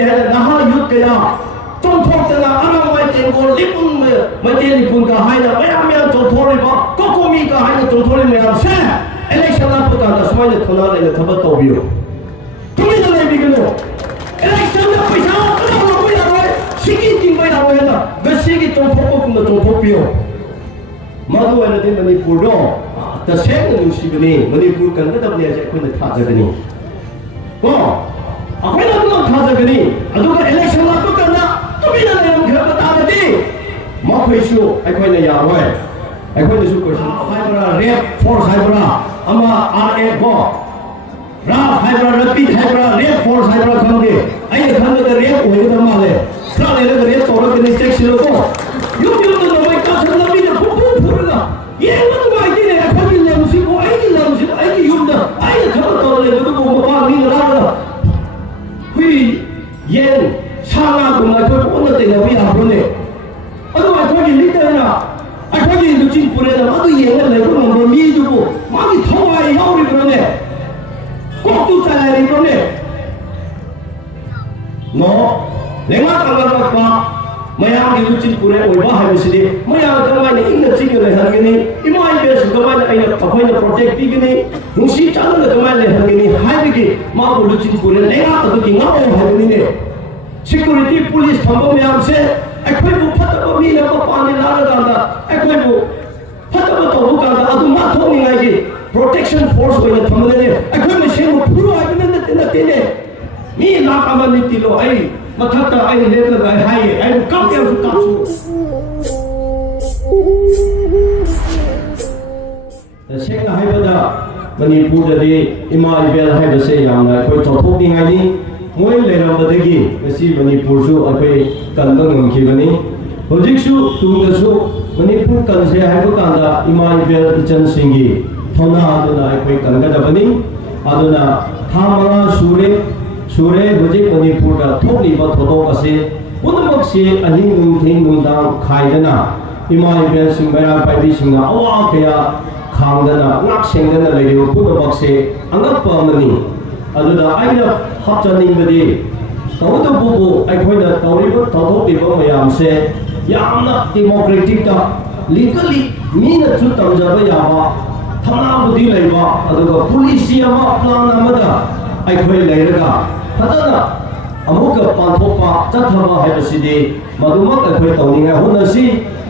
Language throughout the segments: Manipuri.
है नहा युद्ध कया चोंथोक्तना अमंग माइतेंगो लिपुन माइते लिपुन का हाइना मयाम मयाम चोंथोरिबा कोकोमी का हाइना चोंथोरि मयाम से इलेक्शन लापुका दा समाइना थोना लेना थबक तौबियो तुमिना लेबिगनो इलेक्शन दा पैसा कना लोइ लावे सिगी तिंगबै लावे ना गसिगी चोंथोककुम चोंथोपियो मधु वाला मणिपुर दो तसेंग नुसिबनी मणिपुर कनगदबने जे अखोइना थाजगनी को अखोइना तो थाजगनी अदुगा इलेक्शन लापु कना तुमिना लेम खरब ताबदी मखोइसु अखोइना यावय अखोइनासु क्वेश्चन हाइबरा रेप फोर्स हाइबरा अमा आरए को रा हाइबरा रपी हाइबरा रेप फोर्स हाइबरा खंगे आई खंगे रेप होइदा माले साले रेप तोरगनि टेक्सिलो को यु तो नोय का सलबी ने फुफु फुरगा ये मत माइती ने अखोइ लेमसि को आई युमदा आई खबर तोले दुगु मपा नि लागा हुई ये सागा गुना को ओना ते नबी आब्रोने अदो अखोइ लिटना अखोइ लुचिन पुरेदा अदो येंगा लेबो नंबो मी दुगु मागी थौवाई यावरि ब्रोने कोक्तु चालारि ब्रोने नो लेंगा कागरपा मयाम की लुचिन पुरे ओइबा हाइबसिदि मयाम कमाइने इंग चिंग लेहनगनि इमाइ बेस कमाइने आइना अखोइना प्रोटेक्ट पिगनि नुसि चालना कमाइने लेहनगनि हाइबगि माबु लुचिन पुरे लेंगा तबगि ngaw हाइबनि ने सिक्युरिटी पुलिस थंबो मयाम से अखोइबु फतबो मीना पानी लारगांदा अखोइबु फतबो तबु गांदा अदु मा थोंनिङाइगि प्रोटेक्शन फोर्स ओइना थंबले अखोइ मसेंबु फुरु हाइबनि नते मी लाक अमनि तिलो आई मथक्ता आई लेवल गाय हाई आई कम के कासु सेंगा हाइबदा मणिपुर दे इमा इबेल हाइबसे यामना कोइ चौथोकनिङाइनि मोय लेरमबदगी गसी मणिपुर सु अखै कनबा ngमखिबनि होजिकसु तुंगसु मणिपुर कनसे हाइबो कांदा इमा इबेल इचन सिंगी थोना आदुना अखै कनगदबनि आदुना थामंगा सूर्य होजिक मणिपुर दा थोकलिबा थोदोक असे पुनमक से अहिंग नुंथिं नुंदां खाइदना इमा इबेल सिंगरा पाइबि सिंगा अवा कया खांगदना नाक सेंगदना लेरिबो पुनमक से अंगप्पा मनि अदुदा आइना हपचनिंगदि तौदबुबु अखोइना तौरिबो तौदोकिबो मयाम से यामना डेमोक्रेटिक ता लीगली मीना चु तमजबा याबा थनाबुदि लेबा अदुगा पुलिस अमा प्लान अमदा अखोइ लेरगा फजना अमुक पांथोपा चथबा हाइबसिदि मदुमक अखोइ तौनिङा होनसि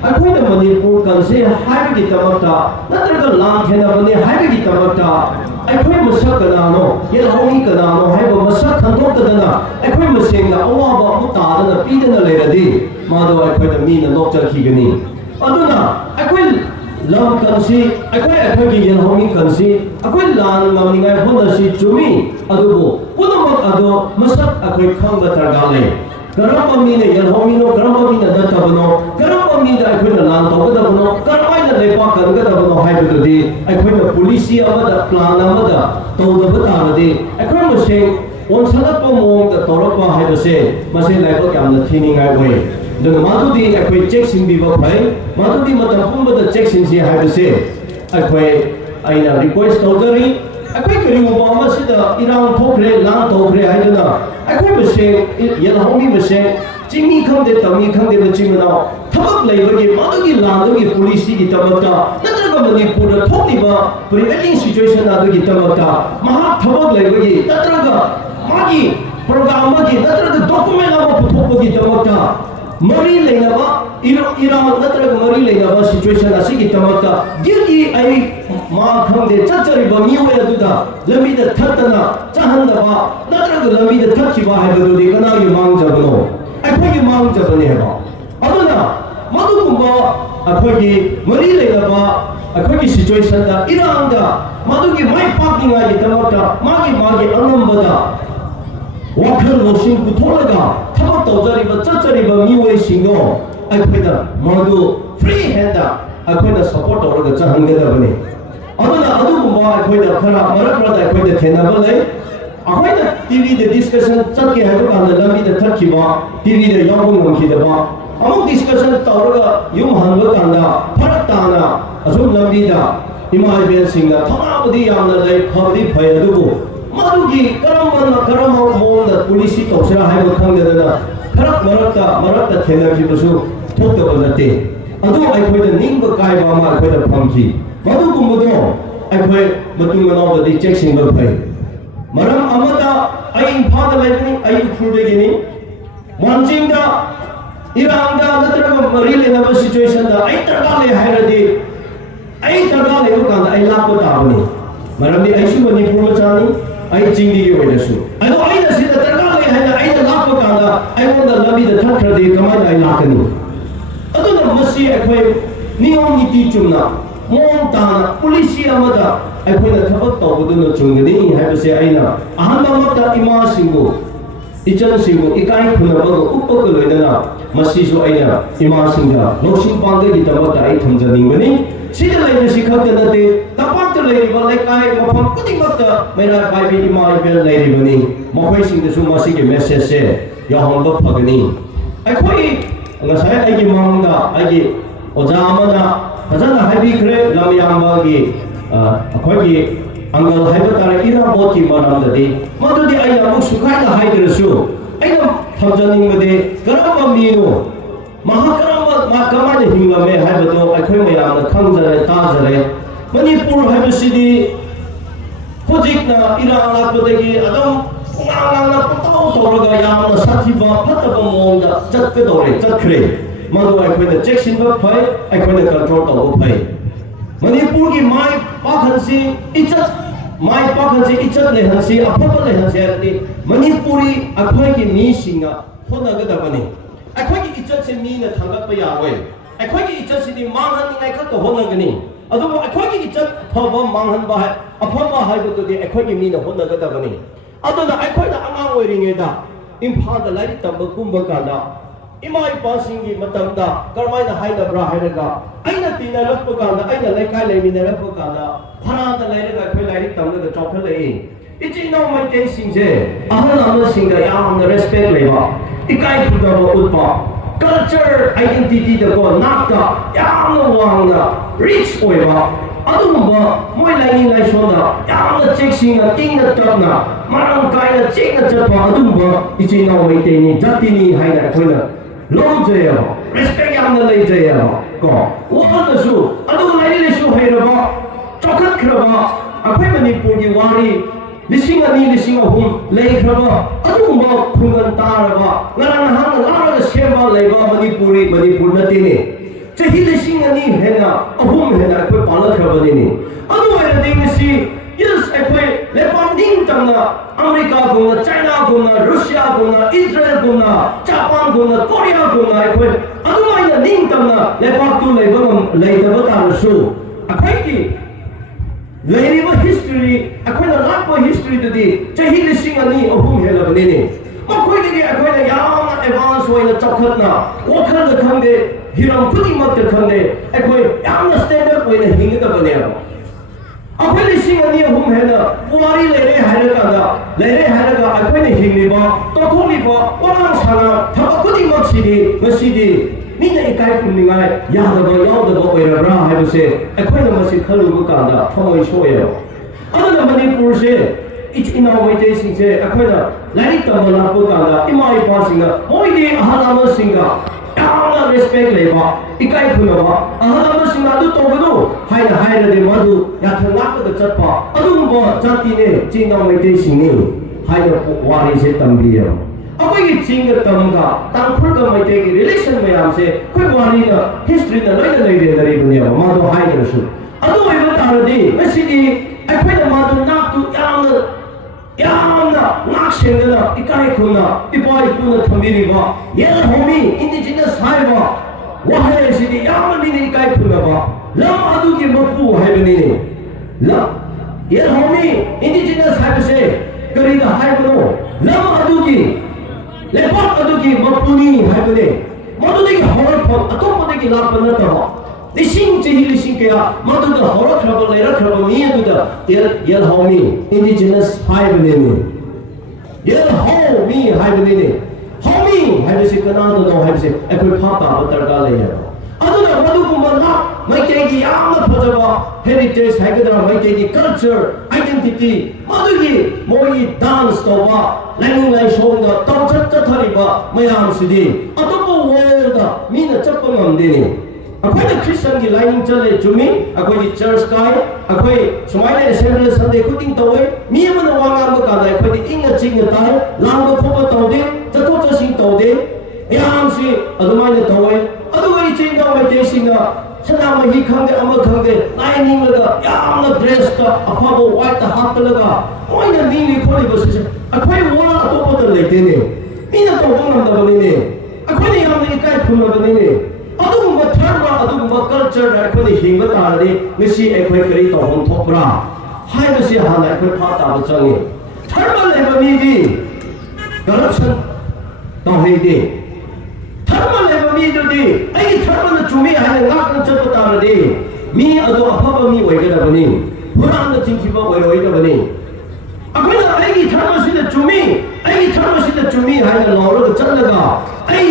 अखोइना मणिपुर कनसे हाइबगि तमकता नत्रगा लाम खेनबनि हाइबगि तमकता अखोइ मसक कनानो येलहोमी कनानो हाइब मसक खंदोक्तदना अखोइ मसेंगा अवाबा मुतादना पीदना लेरदि मादो अखोइना मीना नोक्चखिगनि अदुना अखोइ लम कनसी अखोइ येलहोमी कनसी अखोइ लान ngमनिङाइ होनसि चुमी अदुबो पुनमक अदो मसक अखोइ खंग तरगाले करम मीने येलहोमीनो करम मीना दतबनो करम मीना अखोइना लान तोगदबनो करमाइना लेपा कनगदबनो हाइबदुदि अखोइना पुलिसी अमदा प्लान अमदा तौदब तारदि अखोइ मसे ओनसलप मोंग तौरपा हाइबसे मसे लाइबक यामना थिनिङाइ होय जन मादुदी अखोइ चेक सिंबिबो फै मादुदी मतम पुंबदा चेक सिंसि हाइबसे अखोइ आइना रिक्वेस्ट तौजरी अखोइ करिउबा मसिदा इरांग थोखरे लान थोखरे हाइदना अखोइ मसे येलहोमी मसे चिंगी खंदे तमी खंदे बचिंगना थबक लेबगी मादुगी लांदुगी पुलिसी की तबक्ता नत्रगा मणिपुर थोकिबा प्रिवेलिंग सिचुएशन आदुगी तबक्ता महा थबक लेबगी नत्रगा मागी प्रोग्राम की नत्रगा डॉक्यूमेंट अमा पुथोकगी तबक्ता मरी लेनबा इरान नत्रगा मरी लेनबा सिचुएशन असिगी तबक्ता दिगी आई मा खंदे चचरिबा मिवे अदुदा लमीदा थतना चाहनबा नत्रगा लमीदा थखिबा हाइबदुदी कनागी मांगजबनो अखोगी मांगजबने हेबा अदुना मदुकुंबा अखोगी मरी लेनबा अखोगी सिचुएशन दा इरान दा मदुगी माइ पाकिंगागी तबक्ता मागी अंगंबदा वाखल लोसिंग पुथोलगा थबक तौजरिबा चचरिबा मिवे सिंगो अखोइदा मदु फ्री हैंडा अखोइदा सपोर्ट तौरगा चाहंगदबने अदुना अदुगुंबा अखोइदा खरा मरकरदा अखोइदा थेनाबा लै अखोइदा टीवी दे डिस्कशन चटके हाइबो कांदा लंबीदा थखिबा टीवी दे यावुं ngमखिदबा अमुक डिस्कशन तौरगा युम हनबा कांदा फरक ताना असुम लंबीदा इमा इबेल सिंगा थनाबदी यामना लै फबदी फय अदुबो मदुगी करम मोंदा पुलिस तौसरा है खंगदना खरक मरकता थेनखिबसु थोक्तब नते अदो अखोइदा निंग कायबा मा अखोइदा फंखि मदुगुम्बदो अखोइ मतुंग मनावदि चेकसिंग फै मरम अमदा आई इम्फाल लाइबनी आई उखुरदेगिनी वानजिंगदा इरांगदा नत्रगा मरी लेनब सिचुएशन दा आई तरगा ले हायरदि आई तरगा ले कांदा आई लाप ताबनी मरमदि आइसु मणिपुर मचानी आई चिंगी के ओइदसु अदो आई द सिदा तरगा ले हायना आई द लाप कांदा आई वंदा लबी द थखरदि कमाय आई लाकनी अदो न मसी अखोइ नियम नीति चुमना मों ताना पुलिस अमदा अखोइना थबक तौबदुन चुंगनी हायबसे आइना अहनमता इमा सिंगो इचन सिंगो इकाई खुनबगो उपक लोइदना मसीसु आइना इमा सिंगा नोसिं पांगेगी तबता आई थमजनिंगनी सिदा लाइनसि खक्ता नते तपक लेरिबा लेकाय मफम कुदिमक्ता मेरा बाइबी इमा इबेल लेरिबनी मखोइ सिंगसु मसीगे मेसेज से याहंब Phagni अखोइ ngasai aigi mangda aigi oja amana fajana habikhre lamyamagi akhoi angal haiba tara ira boti manamdadi madudi aina mu sukhai da haidresu aina thamjaning made karamba mino mahakaramba makama de hinga me haiba to akhoi mayam da khangjare tajare manipur haiba sidi hojikna ira alapodagi adam ngang putau tawraga yamna sathiba phataba monda jatkadore jatkre madu akhoi checksin ba phai akhoi control taw phai manipur gi mai pakhansi ichat mai pakhansi ichat le hansi aphaba le hansi ati manipuri akhoi gi mi singa hona ga dabani akhoi gi ichat se mi na thangat pa yawe akhoi gi ichat se di manghan ngai kha to hona gani adu akhoi gi ichat phaba manghan ba hai aphaba hai bu to di akhoi gi mi na hona ga dabani adona akhoi na angang oiringeda imphal da lai tamba kumba kana ima ipasingi matamda karmaina haidabra hairaga aina tina rakpa kana aina laikai leimina rakpa kana phara da lairaga akhoi lai tamda da chokhalai ichi no mai te singje ahana ama singa yam da respect leba ikai khudaba utpa culture identity da ko nakta yam wangda rich oiba adumba moi laini lai soda yamna checking tingna tapna marang kaina checking chapa adumba ichi no mai te ni jatini haina khoina lojaya respect yamna lai jaya ko wada su adu lai le su hairaba chokhat khraba akhoi manipur gi wari lising ani lising ahum lei khraba adumba khungan taraba ngarang han lara sema leiba manipur na tine chahi lising ani hena ahum hena akhoi pala khrabani ni adu aina dingsi yes akhoi lepanding tamna america guna china guna russia guna israel guna japan guna korea guna akhoi adu aina ding tamna lepaktu leibam leidaba tarsu akhoi ki leiriba history akhoi lakpa history dadi chahi lising ani ahum hela bani ni makhoi gi akhoi na yam advance hoina chakhatna wakhal da khangde hiram khudi mat khande akhoi yam standard hoina hingda bane akhoi lising ani ahum hena puari lere haira ka akhoi ne hingliba tokholiba onang sana thaba khudi mat sidi masidi mina ikai kumningai yadaba oirabra haibase akhoi na masi khaluba kanda thamoi soya adana manipur se ich ina moite singse akhoi na larik tamala ko kanda imai pasinga moide ahalama singa yamna respect leba ikai khunaba ahalama singa du tobadu haira de madu yathana ko chatpa adumba jati ne china moite singni haira wari se tambiya अबे चिंग तमगा तांखुर का मैते की रिलेशन में हमसे कोई वाली ना हिस्ट्री ना नहीं दे दरी दुनिया में माधो हाई रसु अदो ये बता रहे दी वैसे दी अखोई ना माधो नाक तू याम ना नाक शेंग ना इकाई खुना इपाई खुना थंबीरी बा ये होमी इंडिजिनस हाई बा वहाँ ऐसे दी याम भी नहीं इकाई खुना बा लम अदो की मप्पू है बनी ने लम ये होमी इंडिजिनस हाई से करीदा हाई बनो लम अदो की lepak adugi mapuni haibane madudagi horor pham atopodagi lapana tawa lising chehi lising kaya maduda horor khraba lera khraba mi aduda yel homi indigenous haibane ne yel homi haibane ne homi haibase kana no haibase akoi phata batarga leya aduna madugumba na maitegi yamna phajaba heritage haigada maitegi culture identity madugi moi dance to ba lang lai song da taw chat thari ba mayam sidi atopo world da mina chappa ngamde ni akhoi da Christian gi lining chale chumi akhoi gi church kai akhoi sumaile assembly sunday cooking tawai mi mana wanga ma ka dai akhoi di inga chinga tai lang do phoba tawde chato chasing tawde yam si adumai tawai adugai chinga mai te singa sana mahi khangde ama khangde lining laga yamna dress ta afabo white ta hatlaga oina ni ni kholi bas akhoi wala atopo da lete ne mina to bang da bani ne akhoi ni yamni kai khuma bani ne adugumba dharma adugumba culture akhoi hingba tarade ngisi akhoi kari to hon thopra haibasi hana akhoi pha ta ba changi dharma leba mi di corruption to heide dharma leba mi di ai dharma na chumi hana ngak na chapa tarade mi adu afaba mi oigada bani puran na chingkiba oigada bani akhoi na ai dharma sida chumi ai dharma sida chumi hana lawra chatlaga ai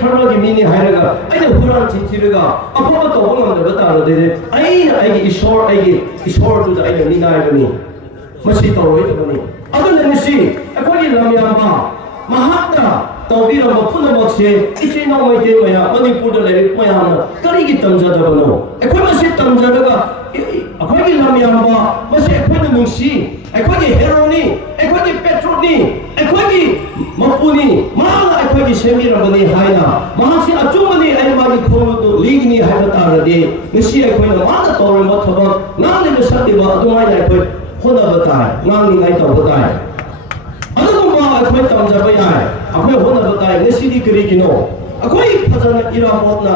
dharma gi mini hairaga ai na puran chingkiraga afaba to bang na batarade ai na ai ishor tu da ai ni nai bani masi to oigada bani adu na nisi akhoi lamyamba mahatma tawbira mapuna makse ichina maite maya manipur da lere maya na kari gi tamjada bano akhoi masi tamjadaga akhoi gi lamyamba masi akhoi na nungsi akhoi gi heroni akhoi gi petroni akhoi gi mapuni mala akhoi gi semira bani haina mahasi achumani ai mari khoru to ligni haina tarade nisi akhoi na mala tawre ma thaba ngali na satiba adumai akhoi khona batai ngali ngai to batai adugumba akhoi tamjaba yai akhoi hona batai nisi kari kino akhoi phajana irapotna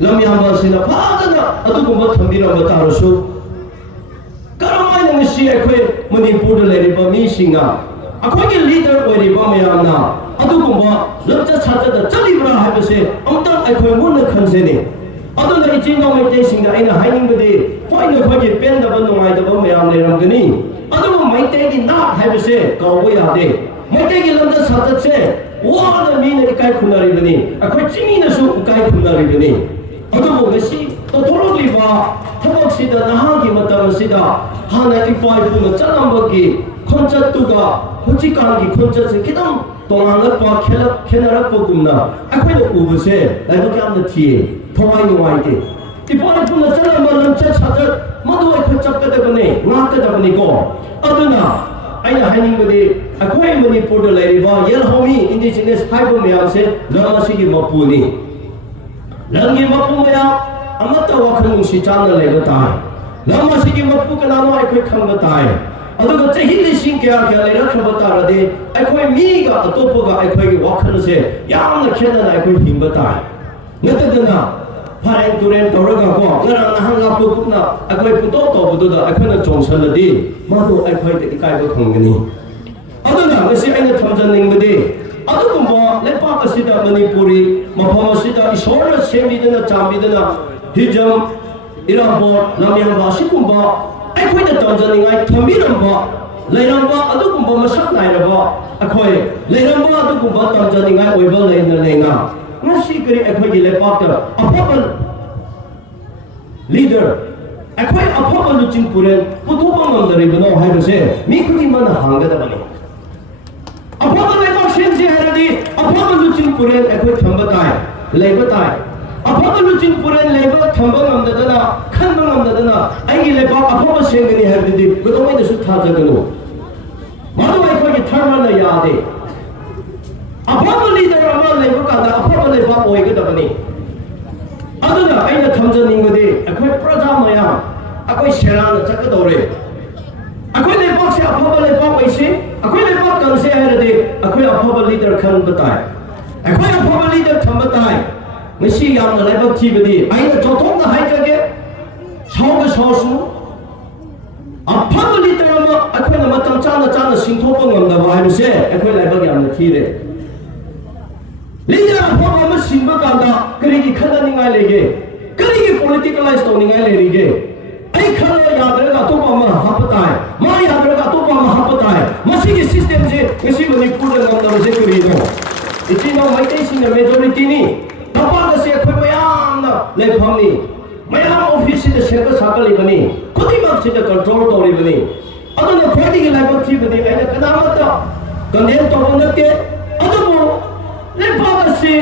lamyamba sina phajana adugumba thambira batarasu karamai nisi akhoi manipur da leriba mi singa akhoi gi leader oiriba mayamna adugumba lamcha chata da chalibra habase amta akhoi muna khansene aduna ichina mai te singa aina haining bade poina khoi gi pen da banungai da mayam leramgani adu mai te gi na habase kawo yade mai te gi lamcha chata che wada mina ikai khunari bani akhoi chini na su ikai khunari bani adu ngasi to thorogli ba thobok sida naha gi matam sida hana ipai puna chanambagi khoncha tuga hochi kan gi khoncha se kidam tongang pa khenara pogumna akhoi no ubase laiba kam na thi thomai nuai te ipai puna chanamba lamcha chata madu akhoi chapka da bane ngaka da bane ko aduna aina haining bade akhoi manipur da lairiba yel homi indigenous haibo meyam se lamasi gi mapuni langi mapu maya amata wakhang si chana lega tai lamasi gi mapu kana no akhoi khanga tai aduga chahi lising kya leira khaba tarade akhoi mi ga atopo ga akhoi gi wakhang se yamna khena na akhoi himba tai natadana phareng turen toraga ko ngara nahang la pukna akhoi puto to budu da akhoi na chongsaladi madu akhoi de ikai ba khongani aduna ngasi aina thamjaning bade adugumba lepa asida manipuri mafam asida isora semidana chambidana hijam irambor lamyamba sikumba akhoi da tamjaningai thamiramba leiramba adugumba masak nairaba akhoi leiramba adugumba tamjaningai oiba leina ngasi kari akhoi gi lepa ta apapal leader akhoi apapal luchin puren putupa ngandari bano haibase mi khudi mana hangada bani apapal lepa sense haradi apapal luchin puren akhoi thamba tai leiba tai apapal luchin puren leiba thamba ngamdadana khanba ngamdadana aigi lepa apapal sengani haradi godomai da su thajaganu madu akhoi gi tharma na yade apapal leader ama leiba kada apapal lepa oigada bani aduna aina thamjaningode akhoi praja maya akhoi serana chakadore akhoi lepa se apapal lepa oise akhoi lepa kanse harade akhoi apapal leader khan batai akhoi apapal leader thamba tai ngasi yamna lepa thibadi aina jothong na haijage sauga sausu apapal leader ama akhoi na matam chana singthopa ngamda ba haibase akhoi lepa yamna thire leader apapal ama singba kanda karigi khada ningai lege karigi politicalize to ningai lerige ai khalo yadraga to pa ma hapatai ma yadraga to pa ma hapatai masi ki system je ngasi bani pura ngamda je kari no ichina mai tai sing majority ni tapa ga se khoi mayam na le phamni mayam office de seba sakali bani ꯈꯨꯗꯤꯡꯃꯛꯁꯤꯗ ꯀꯟꯇ꯭ꯔꯣꯜ ꯇꯧꯔꯤꯕꯅꯤ ꯑꯗꯨꯅ ꯈ꯭ꯋꯥꯏꯗꯒꯤ ꯂꯥꯏꯕꯛ ꯊꯤꯕꯗꯤ ꯑꯩꯅ ꯀꯅꯥꯃꯠꯇ ꯀꯟꯗꯦꯝ ꯇꯧꯕ ꯅꯠꯇꯦ ꯑꯗꯨꯕꯨ ꯂꯩꯕꯥꯛ ꯑꯁꯤ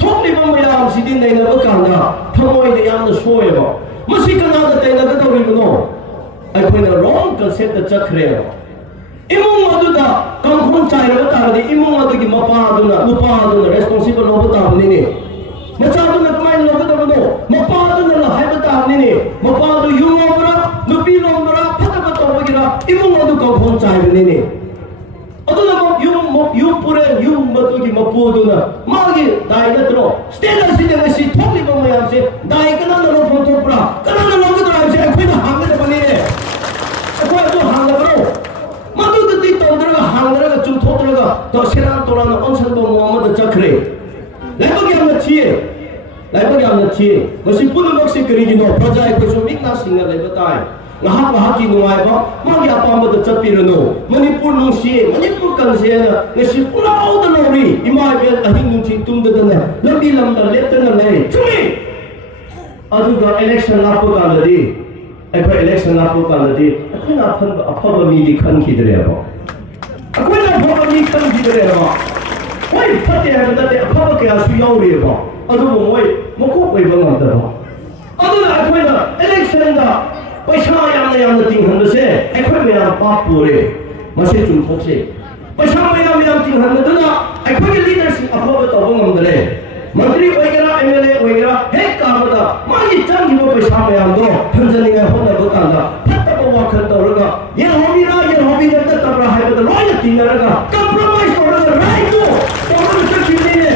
ꯊꯣꯛꯂꯤꯕ ꯃꯌꯥꯝꯁꯤꯗꯤ ꯅꯩꯅꯕ ꯀꯥꯟꯗ ꯊꯃꯣꯏꯗ ꯌꯥꯝꯅ ꯁꯣꯏꯑꯦꯕ ꯃꯁꯤ ꯀꯅꯥꯗ ꯇꯩꯅꯒꯗꯧꯔꯤꯕꯅꯣ ꯑꯩꯈꯣꯏꯅ ꯔꯣꯡ ꯀꯟꯁꯦꯞꯇ ꯆꯠꯈ꯭ꯔꯦꯕ ꯏꯃꯨꯡ ꯑꯗꯨꯗ ꯀꯪꯈꯣꯡ ꯆꯥꯏꯔꯕ ꯇꯥꯔꯗꯤ ꯏꯃꯨꯡ ꯑꯗꯨꯒꯤ ꯃꯄꯥꯗꯨꯅ ꯅꯨꯄꯥꯗꯨꯅ ꯔꯦꯁꯄꯣꯟꯁꯤꯕꯜ ꯂꯧꯕ ꯇꯥꯕꯅꯤꯅꯦ ꯃꯆꯥꯗꯨꯅ ꯀꯃꯥꯏꯅ ꯂꯧꯒꯗꯕꯅꯣ ꯃꯄꯥꯗꯨꯅ ꯍꯥꯏꯕ ꯇꯥꯕꯅꯤꯅꯦ ꯃꯄꯥꯗꯨ ꯌꯨ ꯉꯥꯎꯕ꯭ꯔꯥ ꯅꯨꯄꯤ ꯂꯣꯟꯕ꯭ꯔꯥ ꯐꯠꯇꯕ ꯇꯧꯕꯒꯤꯔ ꯏꯃꯨꯡ ꯑꯗꯨ ꯀꯪꯈꯣꯡ ꯆꯥꯏꯕꯅꯤꯅꯦ ꯑꯗꯨꯅ ꯌꯨꯝ ꯄꯨꯔꯦ ꯌꯨꯝ ꯃꯗꯨꯒꯤ ꯃꯄꯨꯗꯨꯅ ꯃꯥꯒꯤ ꯗꯥꯏ ꯅꯠꯇ꯭ꯔꯣ ꯁ꯭ꯇꯦꯠ ꯑꯁꯤꯗ ꯉꯁꯤ ꯊꯣꯛꯂꯤꯕ ꯃꯌꯥꯝꯁꯦ ꯗꯥꯏ ꯀꯅꯥꯅ ꯂꯧꯐꯝ ꯊꯣꯛꯄ꯭ꯔꯥ ꯀꯅꯥꯅ ꯂꯧꯒꯗ꯭ꯔꯥ ꯍꯥꯏꯕꯁꯦ ꯑꯩꯈꯣꯏꯅ ꯍꯪꯒꯗꯕꯅꯤꯅꯦ ꯑꯩꯈꯣꯏ ꯑꯗꯨ ꯍꯪꯗꯕ꯭ꯔꯣ ꯃꯗꯨꯗꯗꯤ ꯇꯧꯗ꯭ꯔꯒ ꯍꯪꯗ꯭ꯔꯒ ꯆꯨꯝꯊꯣꯛꯇ꯭ꯔꯒ ꯁꯦꯔꯥꯟ ꯇꯣꯔꯥꯟꯅ ꯑꯣꯟꯁꯟꯕ ꯃꯑꯣꯡꯗ ꯆꯠꯈ꯭ꯔꯦ ꯂꯥꯏꯕꯛ ꯌꯥꯝꯅ ꯊꯤꯌꯦ ꯂꯥꯏꯕꯛ ꯌꯥꯝꯅ ꯊꯤꯌꯦ ꯃꯁꯤ ꯄꯨꯝꯅꯃꯛꯁꯤ ꯀꯔꯤꯒꯤꯅꯣ ꯄ꯭ꯔꯖꯥ ꯑꯩꯈꯣꯏꯁꯨ ꯃꯤꯠꯅ ꯁꯤꯡꯅ ꯂꯩꯕ ꯇꯥꯏ ꯉꯥꯏꯍꯥꯛ ꯉꯥꯏꯍꯥꯛꯀꯤ ꯅꯨꯡꯉꯥꯏꯕ ꯃꯥꯒꯤ ꯑꯄꯥꯝꯕꯗ ꯆꯠꯄꯤꯔꯅꯨ ꯃꯅꯤꯄꯨꯔ ꯅꯨꯡꯁꯤꯌꯦ ꯃꯅꯤꯄꯨꯔ ꯀꯟꯁꯦꯅ ꯉꯁꯤ ꯄꯨꯔꯥꯎꯗ ꯂꯧꯔꯤ ꯏꯃꯥ ꯏꯕꯦꯜ ꯑꯍꯤꯡ ꯅꯨꯡꯊꯤꯜ ꯇꯨꯝꯗꯗꯅ ꯂꯝꯕꯤ ꯂꯝꯗ ꯂꯦꯞꯇꯅ ꯂꯩ ꯆꯨꯝꯃꯤ ꯑꯗꯨꯒ ꯏꯂꯦꯛꯁꯟ ꯂꯥꯛꯄ ꯀꯥꯟꯗꯗꯤ ꯑꯩꯈꯣꯏ ꯏꯂꯦꯛꯁꯟ ꯂꯥꯛꯄ ꯀꯥꯟꯗꯗꯤ ꯑꯩꯈꯣꯏꯅ ꯑꯐꯕ ꯃꯤꯗꯤ ꯈꯟꯈꯤꯗ꯭ꯔꯦꯕ ꯑꯩꯈꯣꯏꯅ ꯑꯐꯕ ꯃꯤ ꯈꯟꯈꯤꯗ꯭ꯔꯦꯕ ꯍꯣꯏ ꯐꯠꯇꯦ ꯍꯥꯏꯕ ꯅꯠꯇꯦ ꯑꯐꯕ ꯀꯌꯥꯁꯨ ꯌꯥꯎꯔꯤꯑꯕ ꯑꯗꯨꯕꯨ ꯃꯣꯏ ꯃꯀꯣꯛ ꯑꯣꯏꯕ ꯉꯝꯗꯕ ꯑꯗꯨꯅ ꯑꯩꯈꯣꯏꯅ ꯏꯂꯦꯛꯁꯟꯗ पैसा याम तिंहनबसे अखोय मयाम पाप पुरे मसे चुमथोकसे पैसा मयाम तिंहनदुना अखोय लीडरशिप अफब तब ngमदरे मंत्री ओइगरा एमएलए ओइगरा हे कामदा मागी चंगिबो पैसा मयाम दो हंजनिगा होनबो कांदा फत्तबो वाखल तौरगा ये हॉबी दत्त तबरा हायबद लोय तिंगरगा कंप्रोमाइज तौरगा राइट दो तौरगा चखिने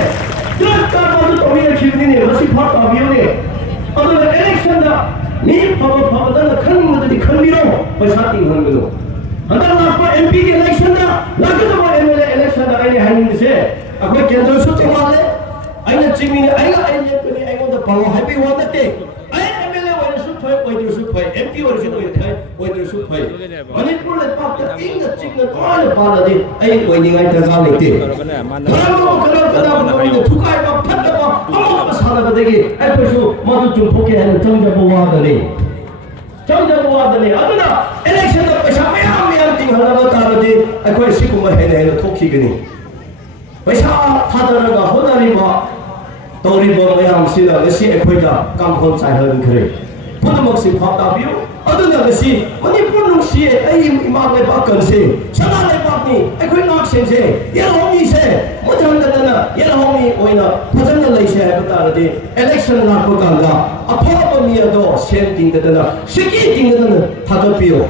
ड्रग का बदु तौरिया खिने मसी फाट अबियोने अदुना इलेक्शन दा मी फबदन खनमदि खनबिरो पैसा तिंहनगनो हंदा लापा एमपी के इलेक्शन दा लागदबो एमएलए इलेक्शन दा आइने हानिसे अखोय केंद्र सु तमाले आइना चिमिने आइगा आइने पनि आइगोदा पालो हाइबे वादते आइ एमएलए वरसु फय ओइदरसु फय एमपी वरसु ओइथाय ओइदरसु फय मणिपुर ले पाप इंग चिंग कोन पालदि आइ ओइनिगाय दगा लेते करा थुकाय बा फटबा अमक सानबदगी आइफसु मदु जुमफोके हन चंगजबो वादने अदुना इलेक्शन दा पैसा मयाम तिंहनबा तारदि आइखोय सिकुम हेने थोखिगनि पैसा थादरगा होनारिबा तौरिबा मयाम सिदा गसि एखोयदा कामखोन चाइहनखरे पुनमक्सि फाताबियो अदुना गसि मणिपुर नुसिए आई इमा लेबा कनसे सना लेबाकनि एखोय नाकसेंसे येलहोमी से मजंदना येलहोमी ओइना फजन लैसे हाबतारदि इलेक्शन लापो कांदा अफाबा मियादो सेन तिंगदना सिकी तिंगदना थादपियो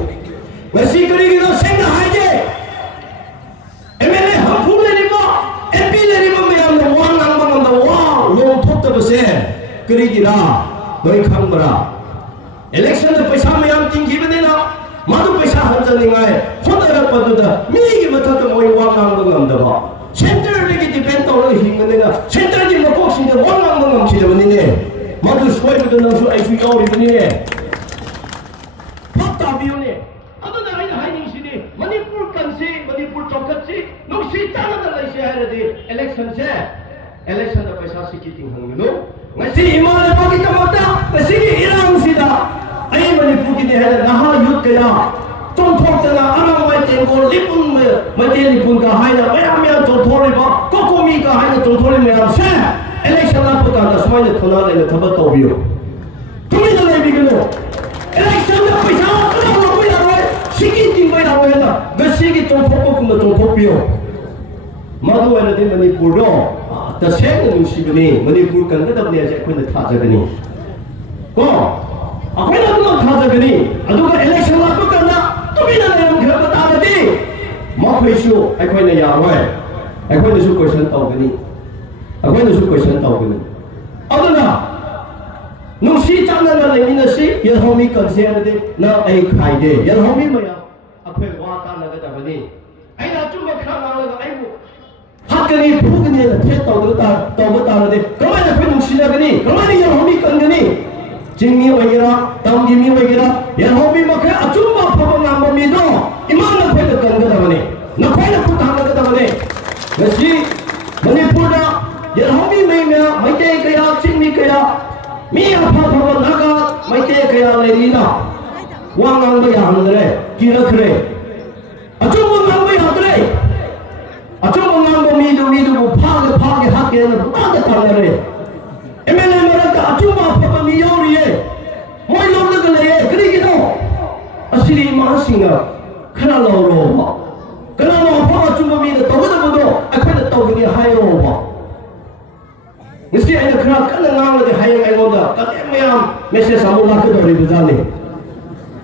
गसि करिगिनो सेंगा हाइजे एमएलए हमफु लेरिबा एमपी लेरिबा मयाम वा नांगबा वा लों थोक्तबसे करिगिरा नोय खंगबरा इलेक्शन दा पैसा मयाम तिंगिबनेना मादु पैसा हंजनिंगाय होदरपदुदा मीगी मथत मोय वा नांगबा ngमदबा सेंटर देगी डिपेंड तौरगा हिंगनेना सेंटर दि मकोक्सिंग वा नांगबा ngमखिदबनिने मादु सोयबदनसु आइसु यावरिबनिने फताबियोने अदुना आइना हाइनिंगसिने मणिपुर कंसे मणिपुर चौकतसि नुक्सि चालना लैसे हायरदि इलेक्शन दा पैसा सिकी तिंहंगनो ngasi imale pagi tamata ngasi irang sida ai mणिपुर की ने नहा युद्ध कया चोंथोक्तना अनमय तेंगो लिपुन मते लिपुन का हाइना मयाम या चोंथोरि बा कोकोमी का हाइना चोंथोरि मयाम से इलेक्शन ला पता दा समाइने थोना लेने थबत तौबियो तुमी द लेबिगनो इलेक्शन दा पैसा कना लोबय लावे सिकी तिंगबै लावे ना गसी की चोंथोकुम चोंथोपियो मधु वाले मणिपुर रो तसेंग नुसिबनी मणिपुर कंगदबने जे अखोइना थाजगनी को अखोइना तुम थाजगनी अदुगा इलेक्शन लापो कंदा तुमिना लेम खरबा तादि मखैसु अखोइना यावय अखोइनासु क्वेश्चन तौगनी अदुना नुसि चानना लेमिनसि यलहोमी कंसेनदे ना आई खाइदे यलहोमी मया अखोइ वा तानगदबनी आइना चुम खरांगालगा आइबु हाकनी फुगनी थे तौबतारदे कमायना फै नुसिनगनी कमायना यलहोमी कंगनी जिंगमी वगैरा तंगिमी वगैरा यलहोमी मखे अचुम्बा फबा नाम मिदो इमान फै कंगदबने नखैना फुथांगदबने गसी मणिपुर दा यलहोमी मेना मैते कया चिंगमी कया मी अफा फबा नागा मैते कया लेरिना 왕강 거 야하는데 기억해 아좀 왕강 야하더래 아좀 왕강 미도 파게 하게는 나한테 달라래 MLA 말한다 아좀 아파가 미요리에 뭐이 놈들 그래 그러기도 아시리 마싱가 그날로 그날로 아파가 좀 미도 또그도 아카도 또 그게 하요 mesti ada kena ngang le hayang ai ngoda ka emyam message samula ke dori bujane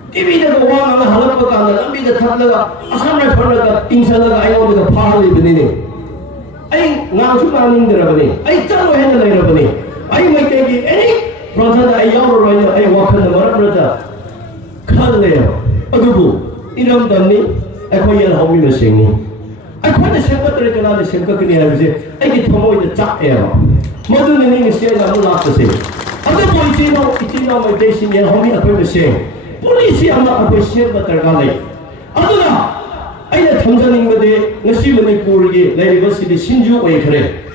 TV de ko wang na halap ka na lambi de that laga asam na phar laga tingsa laga ai ngoda ka phar le bini ne ai ngang chu ma ning de ra bani ai chalo he na le ra bani ai mai te gi any brother da ai yaw ro ne ai wa khan na brother khal le adubu iram dan ni ai ko yel ho mi na sing ni ai ko na sing ka tre kana le sing ka kini ha je ai ki thomoi de chak e ra Madu ni ni siya na mula kasi. Ada po itinaw may desin yan homi ako'y masing. Polisi ang ako'y matargalay. Ada na ay na Tanzania made ngasi Manipur gi Lady City Shinju ay kare.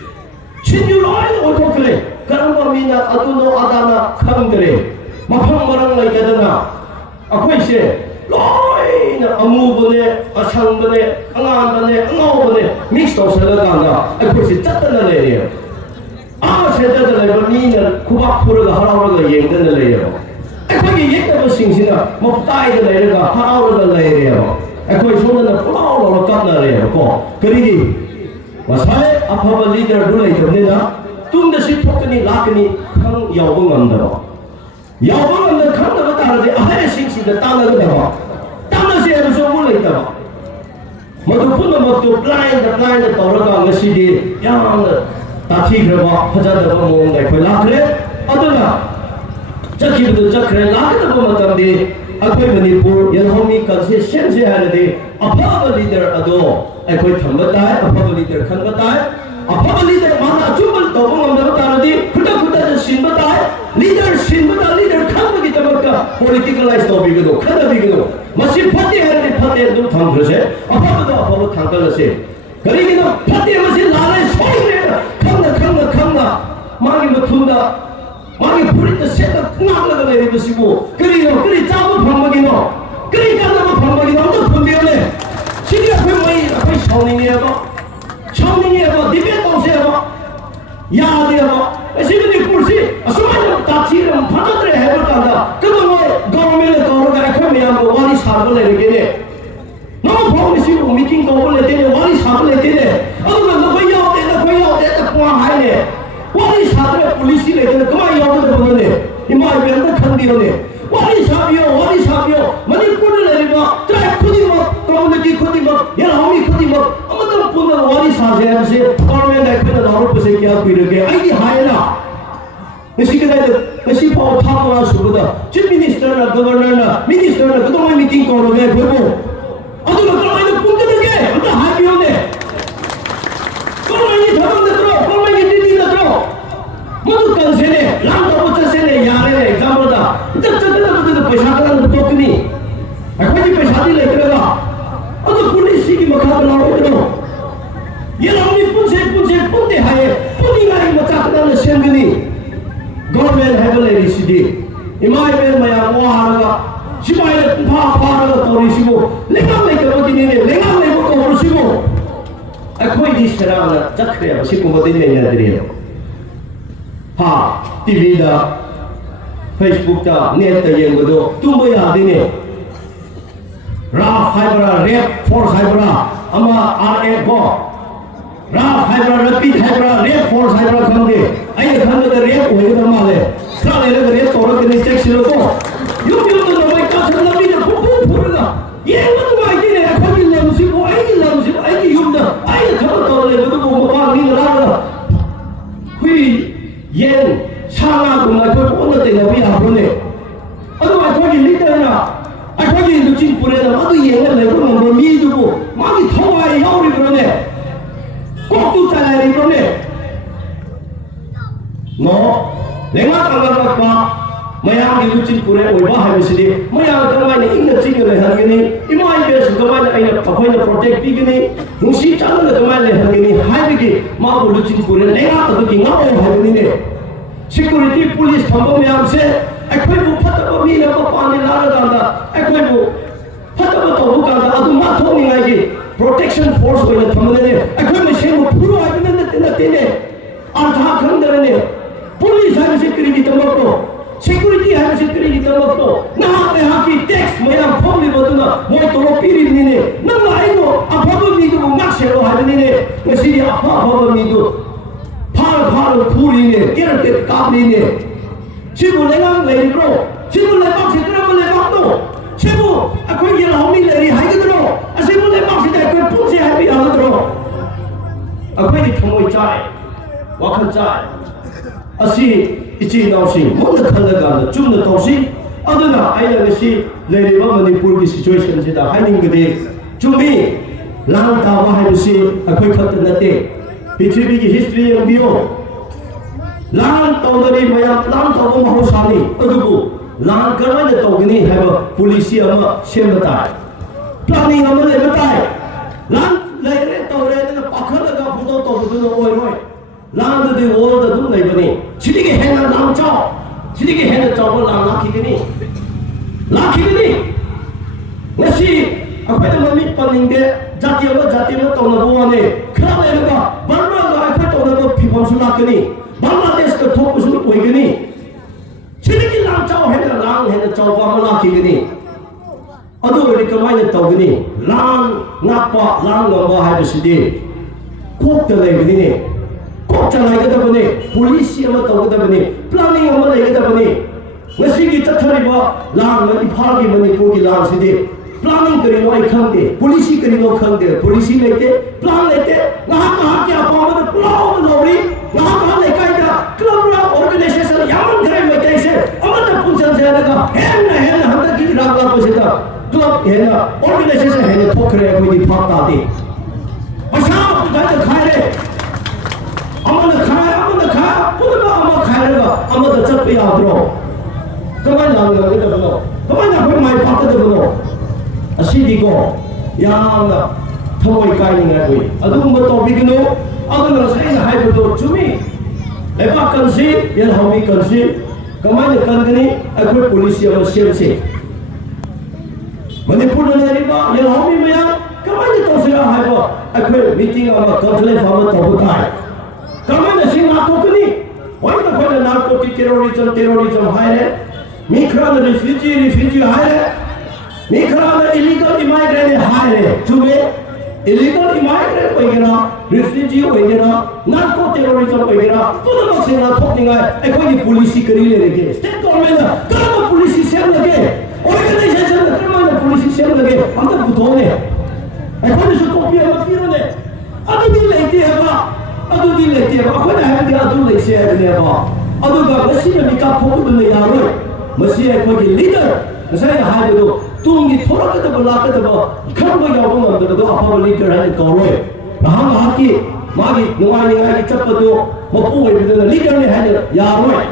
Shinju ay na oto kare. Karamba mina aduno adana khang kare. Mapang marang lay kadana. Ako'y siya loy na amu bane, asang bane, angan bane, angaw bane. Mix daw sa laganda. Ako'y siya tatan na lay 세대들 내가 니는 구박부르가 하라오르가 얘기는 내요. 거기 얘기하고 싱싱아 뭐 따이들 내려가 하라오르가 내요. 거기 손은 플라오르가 깎나래요. 그리기 와사에 아파버 리더 둘레 있습니다. 뚱다시 토크니 라크니 강 야봉한다고. 야봉한다 강다가 따르지 아해 싱싱다 따나거다고. 따나시 해서 몰래 있다고. 모두 분노 모두 블라인드 떠러가 ngasi디 양 ताथी ग्रह हजार दबा मोंग दे कोई लाख रे अदना जकी बद जकरे लाख दबा मतलब दे अखोई मणिपुर यनहोमी कसे सेंसे हारे दे अफाब लीडर अदो अखोई थंबता है अफाब लीडर खनबता है अफाब लीडर माना चुबल तो मोंग दबता रदी खुदा सिनबता है लीडर खनब की तबका पॉलिटिकलाइज तो बिगदो खदा बिगदो मसी फते हारे फते दु थंगसे अफाब थंगलसे करिगिनो फते मसी लाले सोई रे 강나 마기 못한다 마기 부리다 세다 나가가 내리듯이고 그리 짜고 방막이노 그리 까다고 방막이노 또 분비하네 시기가 앞에 성능이야 디베 동세야 야디야 시비니 kursi 소마좀 다치면 받아들여 해볼까 그거 뭐 government에 떠오르가 에코미야 뭐 와리 사고 내리게네 너무 보험이시고 미팅 거불 내대네 와리 사고 내대네 어느 너 거기 어때 포함하네 와리 사들에 police 내대네 그만 여기도 보네 이마에 변다 컨디오네 와리 사비요 머니푸르 내리마 트라이 코디마 커뮤니티 코디마 야라미 코디마 아무도 보는 와리 사세야지 government 에코는 나로 보세 क्या 그렇게 아이디 하에나 Mesti power tahu sudah. Chief Minister na Governor na Minister na ketua meeting kau orang berbu. Aduh kalau ini pun terke, anda happy onde. Kalau ini dalam terus, kalau ini di terus. Madu kan sini, lam tahu macam sini, yare ni, example dah. Itu पैसा kan betul ni. Aku ni पैसा di lagi kerana. Aduh polisi ki makar lalu itu. Ia lalu pun deh hai, pun ingat macam kerana sendiri. Government have a lady city. Imai ben maya moaraga. Shimai paraga torisigo. Lengang leka begini ni, lengang leka torisigo. Aku ini sekarang nak cakap si pembuat ini nak dia. Ha, TV dah, Facebook dah, net dah yang betul. Tunggu ya ini. Raf Hybra, Rap Force Hybra, ama RF go. Raf Hybra, Rapid Hybra, Rap Force Hybra kami. Ayo kami ada Rap, orang kita malah. Kalau ada Rap, orang kita cek silo tu. Yuk tu nama kita sebelum ini pun dah. Yang mana macam ini? Aku ni lah musik, ayo yuk dah. Ayo kamu tahu le, betul bukan orang ni lah. Hui, yang sangat guna tu pun ada yang lebih apa ni? Aduh, aku ni leader na. Aku ni tu cing pura na. Aduh, yang ni lepas nombor ni tu pun. Mami tahu ayah yang ni pura ni. Kau tu cakap ni pura ni. No, lengan angkat apa? Mayang di lucin pura ubah habis ini. Mayang kemana ingat cing leher gini. Imai biasa kemana ayah apa yang protect begini. Musi calon kemana leher gini. Hai begini. Mahu lucin pura lengan tu begini ngapa hai begini. Security police tambah mayang se ꯑꯩꯈꯣꯏꯕꯨ ꯐꯠꯇꯕ ꯃꯤꯅ ꯃꯄꯥꯟꯗ ꯂꯥꯛꯑꯀꯥꯟꯗ ꯑꯩꯈꯣꯏꯕꯨ ꯐꯠꯇꯕ ꯇꯧꯕ ꯀꯥꯟꯗ ꯑꯗꯨ ꯉꯥꯛꯊꯣꯛꯅꯤꯡꯉꯥꯏꯒꯤ protection force ꯑꯣꯏꯅ ꯊꯝꯕꯅꯦ ꯑꯩꯈꯣꯏ ꯃꯁꯦꯟꯕꯨ ꯐꯨꯔꯨ ꯍꯥꯏꯕꯅ ꯅꯠꯇꯦꯅꯦ ꯑꯥꯔꯊꯥ ꯈꯪꯗꯔꯅꯦ ꯄꯨꯂꯤꯁ ꯍꯥꯏꯕꯁꯤ ꯀꯔꯤꯒꯤꯗꯃꯛꯅꯣ ꯁꯦꯀ꯭ꯌꯨꯔꯤꯇꯤ ꯍꯥꯏꯕꯁꯤ ꯀꯔꯤꯒꯤꯗꯃꯛꯅꯣ ꯅꯍꯥꯛꯀꯤ ꯇꯦꯛꯁ ꯃꯌꯥꯝ ꯐꯪꯂꯤꯕꯗꯨꯅ ꯃꯣꯏ ꯇꯣꯂꯣꯞ ꯄꯤꯔꯤꯕꯅꯤꯅꯦ ꯅꯪꯅ ꯑꯩꯕꯨ ꯑꯐꯕ ꯃꯤꯗꯨꯕꯨ ꯉꯥꯛꯁꯦꯔꯣ ꯍꯥꯏꯕꯅꯤꯅꯦ ꯉꯁꯤꯗꯤ ꯑꯐꯕ ꯃꯤꯗꯨ ꯐꯥꯔ ꯐꯨꯔꯤꯅꯦ ꯀꯦꯔꯛ ꯀꯥꯞꯂꯤꯅꯦ ꯁꯤꯕꯨ ꯂꯩꯉꯥꯛ ꯂꯩꯔꯤꯕ꯭ꯔꯣ ꯁꯤꯕꯨ ꯂꯩꯕꯥꯛꯁꯤ ꯀꯔꯝꯕ ꯂꯩꯕꯥꯛꯅꯣ ꯁꯤꯕꯨ ꯑꯩꯈꯣꯏꯒꯤ ꯂꯧꯃꯤ ꯂꯩꯔꯤ ꯍꯥꯏꯒꯗ꯭ꯔꯣ ꯑꯁꯤꯕꯨ ꯂꯩꯕꯥꯛꯁꯤꯗ ꯑꯩꯈꯣꯏ ꯄꯨꯟꯁꯤ ꯍꯥꯏꯕ ꯌꯥꯒꯗ꯭ꯔꯣ ꯑꯩꯈꯣꯏꯒꯤ ꯊꯃꯣꯏ ꯆꯥꯏ ꯋꯥꯈꯜ ꯆꯥꯏ ꯑꯁꯤ ꯏꯆꯤꯜ ꯏꯅꯥꯎꯁꯤꯡ ꯃꯨꯟꯅ ꯈꯜꯂꯀꯥꯟꯗ ꯆꯨꯝꯅ ꯇꯧꯁꯤ ꯑꯗꯨꯅ ꯑꯩꯅ ꯉꯁꯤ ꯂꯩꯔꯤꯕ ꯃꯅꯤꯄꯨꯔꯒꯤ ꯁꯤꯆꯨꯋꯦꯁꯟꯁꯤꯗ ꯍꯥꯏꯅꯤꯡꯕꯗꯤ ꯆꯨꯝꯃꯤ ꯂꯥꯟ ꯇꯥꯕ ꯍꯥꯏꯕꯁꯤ ꯑꯩꯈꯣꯏ ꯈꯛꯇ ꯅꯠꯇꯦ ꯄ꯭ꯔꯤꯊꯤꯕꯤꯒꯤ ꯍꯤꯁꯇ꯭ꯔꯤ ꯌꯦꯡꯕꯤꯌꯣ ꯂꯥꯟ ꯇꯧꯗꯔꯤ ꯃꯌꯥꯝ ꯂꯥꯟ ꯇꯧꯕ ꯃꯍꯧꯁꯥꯅꯤ ꯑꯗꯨꯕꯨ ꯂꯥꯟ ꯀꯔꯝꯍꯥꯏꯅ ꯇꯧꯒꯅꯤ ꯍꯥꯏꯕ ꯄꯣꯂꯤꯁꯤ ꯑꯃ ꯁꯦꯝꯕ ꯇꯥꯏ ꯄ꯭ꯂꯥꯅꯤꯡ ꯑꯃ ꯂꯩꯕ ꯇꯥꯏ ꯂꯥꯟ ꯂꯩꯔꯦ ꯇꯧꯔꯦ ꯑꯗꯨꯅ ꯄꯥꯈꯠꯂꯒ ꯐꯣꯇꯣ ꯇꯧꯕꯗꯨꯅ ꯑꯣꯏꯔꯣꯏ ꯂꯥꯟꯗꯨꯗꯤ ꯋꯥꯔꯜꯗ ꯑꯗꯨꯝ ꯂꯩꯕꯅꯤ ꯁꯤꯗꯒꯤ ꯍꯦꯟꯅ ꯂꯥꯟ ꯆꯥꯎ ꯁꯤꯗꯒꯤ ꯍꯦꯟꯅ ꯆꯥꯎꯕ ꯂꯥꯟ ꯂꯥꯛꯈꯤꯒꯅꯤ ꯉꯁꯤ ꯑꯩꯈꯣꯏꯅ ꯃꯃꯤꯠ ꯄꯟꯅꯤꯡꯗꯦ ꯖꯥꯇꯤ ꯑꯃ ꯇꯧꯅꯕ ꯋꯥꯅꯤ ꯈꯔ ꯂꯩꯔꯒ ꯕꯔꯃꯥꯒ ꯑꯩꯈꯣꯏ ꯇꯧꯅꯕ ꯐꯤꯕꯝꯁꯨ ꯂꯥꯛꯀꯅꯤ ꯕꯪꯒ꯭ꯂꯥꯗꯦꯁꯀ ꯊꯣꯛꯄꯁꯨ ꯑꯣꯏꯒꯅꯤ ꯁꯤꯗꯒꯤ ꯂꯥꯟ ꯍꯦꯟꯅ ꯆꯥꯎꯕ ꯑꯃ ꯂꯥꯛꯈꯤꯒꯅꯤ ꯑꯗꯨ ꯑꯣꯏꯔꯗꯤ ꯀꯃꯥꯏꯅ ꯇꯧꯒꯅꯤ ꯂꯥꯟ ꯉꯥꯛꯄ ꯂꯥꯟ ꯉꯝꯕ ꯍꯥꯏꯕꯁꯤꯗꯤ ꯀꯣꯛꯇ ꯂꯩꯕꯅꯤꯅꯦ ꯀꯣꯛꯇ ꯂꯩꯒꯗꯕꯅꯤ ꯄꯣꯂꯤꯁꯤ ꯑꯃ ꯇꯧꯒꯗꯕꯅꯤ ꯄ꯭ꯂꯥꯅꯤꯡ ꯑꯃ ꯂꯩꯒꯗꯕꯅꯤ ꯉꯁꯤꯒꯤ ꯆꯠꯊꯔꯤꯕ ꯂꯥꯟ ꯏꯝꯐꯥꯜꯒꯤ ꯃꯅꯤꯄꯨꯔꯒꯤ ꯂꯥꯟꯁꯤꯗꯤ प्लानिंग करीनो आई खंगे पुलिसी करीनो खंगे पुलिसी लेते प्लान लेते वहां क्या पावर प्लाव लोरी वहां लेकाय दा क्लब ऑर्गेनाइजेशन यामन करे में कैसे अमत पुंसन से लगा है हम की रागला पसेता क्लब है ना ऑर्गेनाइजेशन है ना ठोकरे कोई फाता दे अशाम गाय खाए रे अमन खा पुदमा अमन खाएगा अमन चट पे आद्रो कमाई नाम लगे तो बोलो कमाई ना कोई माई पाते तो बोलो असीदिको यामना थमोय कायनिंगै अदुगुम्बा तौबिगनु अदुना साइना हाइबदो चुमी लेबा कंसी यन हमी कंसी कमाइना कंगनी अखोय पुलिस अमा सेमसे मणिपुर लेरिबा यन हमी मया कमाइना तौसिरा हाइबा अखोय मीटिंग अमा कंथले फामा तौबताय कमाइना सिंगा तोकनी वइना खोना नार्कोटिक टेररिज्म हाइरे मिखराना रिफ्यूजी हाइरे मिखराना इलीगल इमाइग्रेंट हाइरे चुमे इलीगल इमाइग्रेंट ओइगेना रिफ्यूजी ओइगेना नार्को टेररिज्म ओइगेना पुनः सेना थोकनिंगाय एखोयगी पुलिसी करि लेरेगे स्टेट गवर्नमेंट कम पुलिसी सेम लगे ऑर्गेनाइजेशन कम पुलिसी सेम लगे अंत बुधोने एखोयसु कॉपी अमा पिरोने अदुदी लेते हबा अखोयना हाइबदि अदु लेसे हाइबनेबा अदुगा मसिना मिका फोकुदुने यारोय मसि एखोयगी लीडर नसाय हाइबदो तुंगी थोरकदब लाकदब खंबा यावो नंददो अफब लीडर है कौरोय नहाकी मागी नुवानिंगाई चप्पदो मपु ओइबदो लीडर ने है यारोय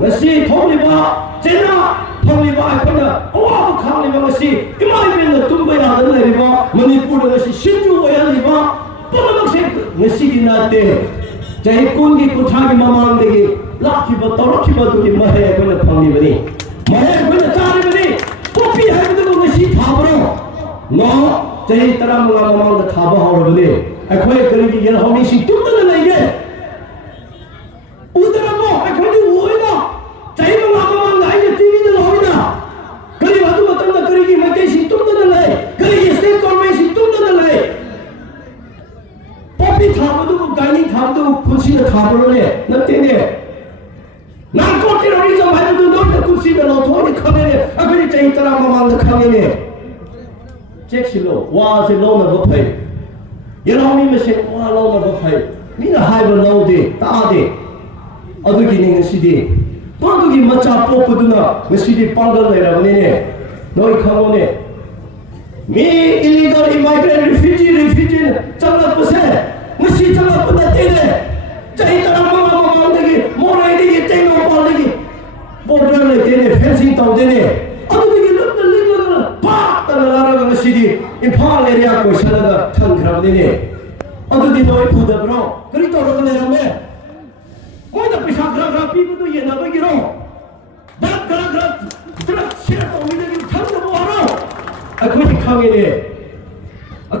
ngasi thomliba chena thomliba akhona awa khangliba ngasi imai ben tumba ya da leriba manipur ngasi sinju oyaliba punamak se ngasi ginate jai kungi kuthagi mamang degi lakhiba tawrakhiba du mahe akhona thomlibani mahe akhona charibani copy है तो मसी थाबरो नो चही तरा मंगा मंग थाबा हरबले अखोय करिगी यन हमी सि तुमन नइगे उदरमो अखोय ओइना चही मंगा मंग आइगे टीवी न होइना करि बातु मतन करिगी मते सि तुमन नै करिगी स्टेट गवर्नमेंट सि तुमन नै कोपी थाबदु गानी थाबदु खुशी न थाबरोले नतेने नार्को टेररिज्म है तो नोट कुर्सी में लो थोड़ी खबरे अभी चाहिए तरह मांग खबरे चेक सिलो वाह से लो ना बफे ये लोग में से वाह लो ना बफे मीना हाई बन लो दे ता दे अदु की नहीं सीधे तो अदु की मचा पोप दुना में सीधे पंगल ले रहा बने ने नोई खाओ ने मी इलीगल इमाइग्रेंट रिफ्यूजी चलत पसे मसी चलत पते ने चाहिए तरह मांग देगी मोरे दी तेंगो पाल देगी border le tene fencing taw dene adu gi lut lit pa ta la ra ga sidi imphal area ko shala thang khra dene adu di noi phu da bro kari to ro ne rame koi da pisa khra pi bu to ye na ba gi ro ꯑꯩꯈꯣꯏꯗꯤ ꯈꯪꯉꯦꯅꯦ